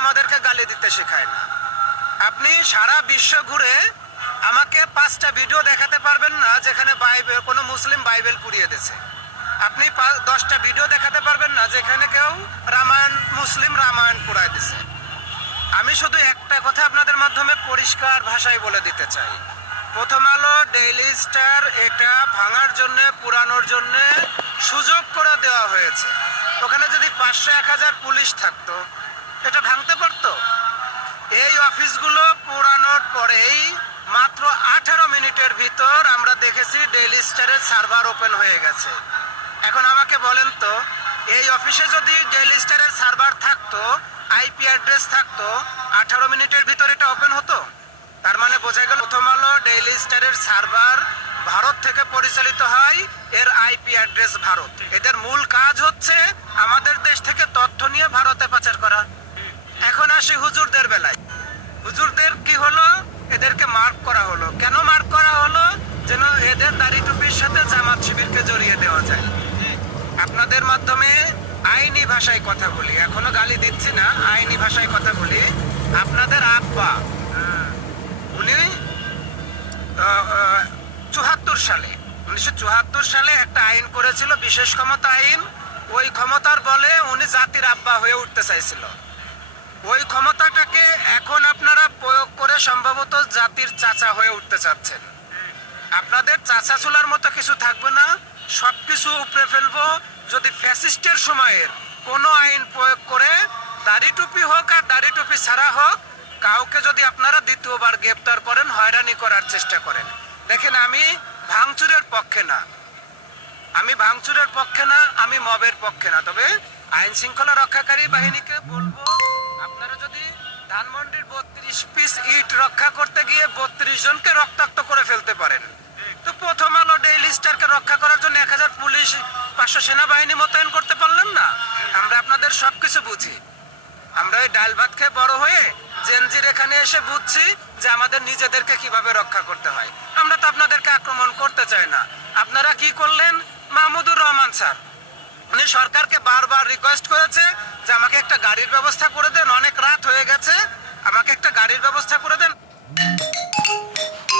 আমাদেরকে গালি দিতে শেখায় না। আপনি সারা বিশ্ব ঘুরে আমাকে 5টা ভিডিও দেখাতে পারবেন না যেখানে বাইবেল কোনো মুসলিম বাইবেল পুড়িয়ে দিয়েছে। আপনি 10টা ভিডিও দেখাতে পারবেন না যেখানে কেউ মুসলিম রামায়ণ পুড়ায় দিছে। আমি শুধু একটা কথা আপনাদের মাধ্যমে পরিষ্কার ভাষায় বলে দিতে চাই, প্রথম আলো, ডেইলি স্টার এটা ভাঙার জন্য, পুরানোর জন্য সুযোগ করে দেওয়া হয়েছে। ওখানে যদি 500-1000 পুলিশ থাকতো এটা ভাঙতে পারতো? এই অফিসগুলো পুরানোর পরেই মাত্র 18 মিনিটের ভিতর আমরা দেখেছি ডেইলি স্টারের সার্ভার ওপেন হয়ে গেছে। এখন আমাকে বলেন তো, এই অফিসে যদি ডেইলি স্টারের সার্ভার থাকতো, আইপি অ্যাড্রেস থাকতো, 18 মিনিটের ভিতর এটা ওপেন হতো? তার মানে বোঝা গেল প্রথম আলো, ডেইলি স্টারের সার্ভার ভারত থেকে পরিচালিত হয়, এর আইপি অ্যাড্রেস ভারত। এদের মূল কাজ হচ্ছে আমাদের দেশ থেকে তথ্য নিয়ে ভারতে পাচার করা। এখন আসি হুজুরদের বেলায়। হুজুরদের কি হলো? এদেরকে মার্ক করা হলো। কেন মার্ক করা হলো? যেন এদের দাড়ি টুপির সাথে জামাত শিবিরকে জড়িয়ে দেওয়া যায়। আপনাদের মাধ্যমে আইনি ভাষায় কথা বলি, এখনো গালি দিচ্ছি না, আইনি ভাষায় কথা বলি। আপনাদের আব্বা উনি 1974 সালে একটা আইন করেছিল, বিশেষ ক্ষমতা আইন। ওই ক্ষমতার বলে উনি জাতির আব্বা হয়ে উঠতে চাইছিল। ওই ক্ষমতাটাকে এখন আপনারা প্রয়োগ করে সম্ভবত জাতির চাচা হয়ে উঠতে চাচ্ছেন। আপনাদের চাচা চুলার মতো কিছু থাকবে না, সবকিছু উপরে ফেলবো। যদি ফ্যাসিস্টের সময়ের কোনো আইন প্রয়োগ করে, দাড়ি টুপি হোক আর দাড়ি টুপি ছাড়া হোক, কাউকে যদি আপনারা দ্বিতীয়বার গ্রেপ্তার করেন, হয়রানি করার চেষ্টা করেন, দেখেন আমি ভাঙচুরের পক্ষে না, আমি মবের পক্ষে না। তবে আইন শৃঙ্খলা রক্ষাকারী বাহিনীকে বলবো, আপনারা যদি ধানমন্ডির 32 পিস ইট রক্ষা করতে গিয়ে 32 জনকে রক্তাক্ত করে ফেলতে পারেন, তো প্রথম আলো, ডেইলি স্টারকে রক্ষা করার জন্য 1000 পুলিশ, 500 সেনাবাহিনী মোতায়েন করতে পারলেন না? আমরা আপনাদের সবকিছু বুঝি। আমরা এই ডাল ভাত খেয়ে বড় হয়ে জেনজির এখানে এসে বুঝছি যে আমাদের নিজেদেরকে কিভাবে রক্ষা করতে হয়। আমরা তো আপনাদেরকে আক্রমণ করতে চাই না। আপনারা কি করলেন? মাহমুদুর রহমান স্যার উনি সরকারকে বারবার রিকোয়েস্ট করেছে যে আমাকে একটা গাড়ির ব্যবস্থা করে দেন, অনেক রাত হয়ে গেছে, আমাকে একটা গাড়ির ব্যবস্থা করে দেন।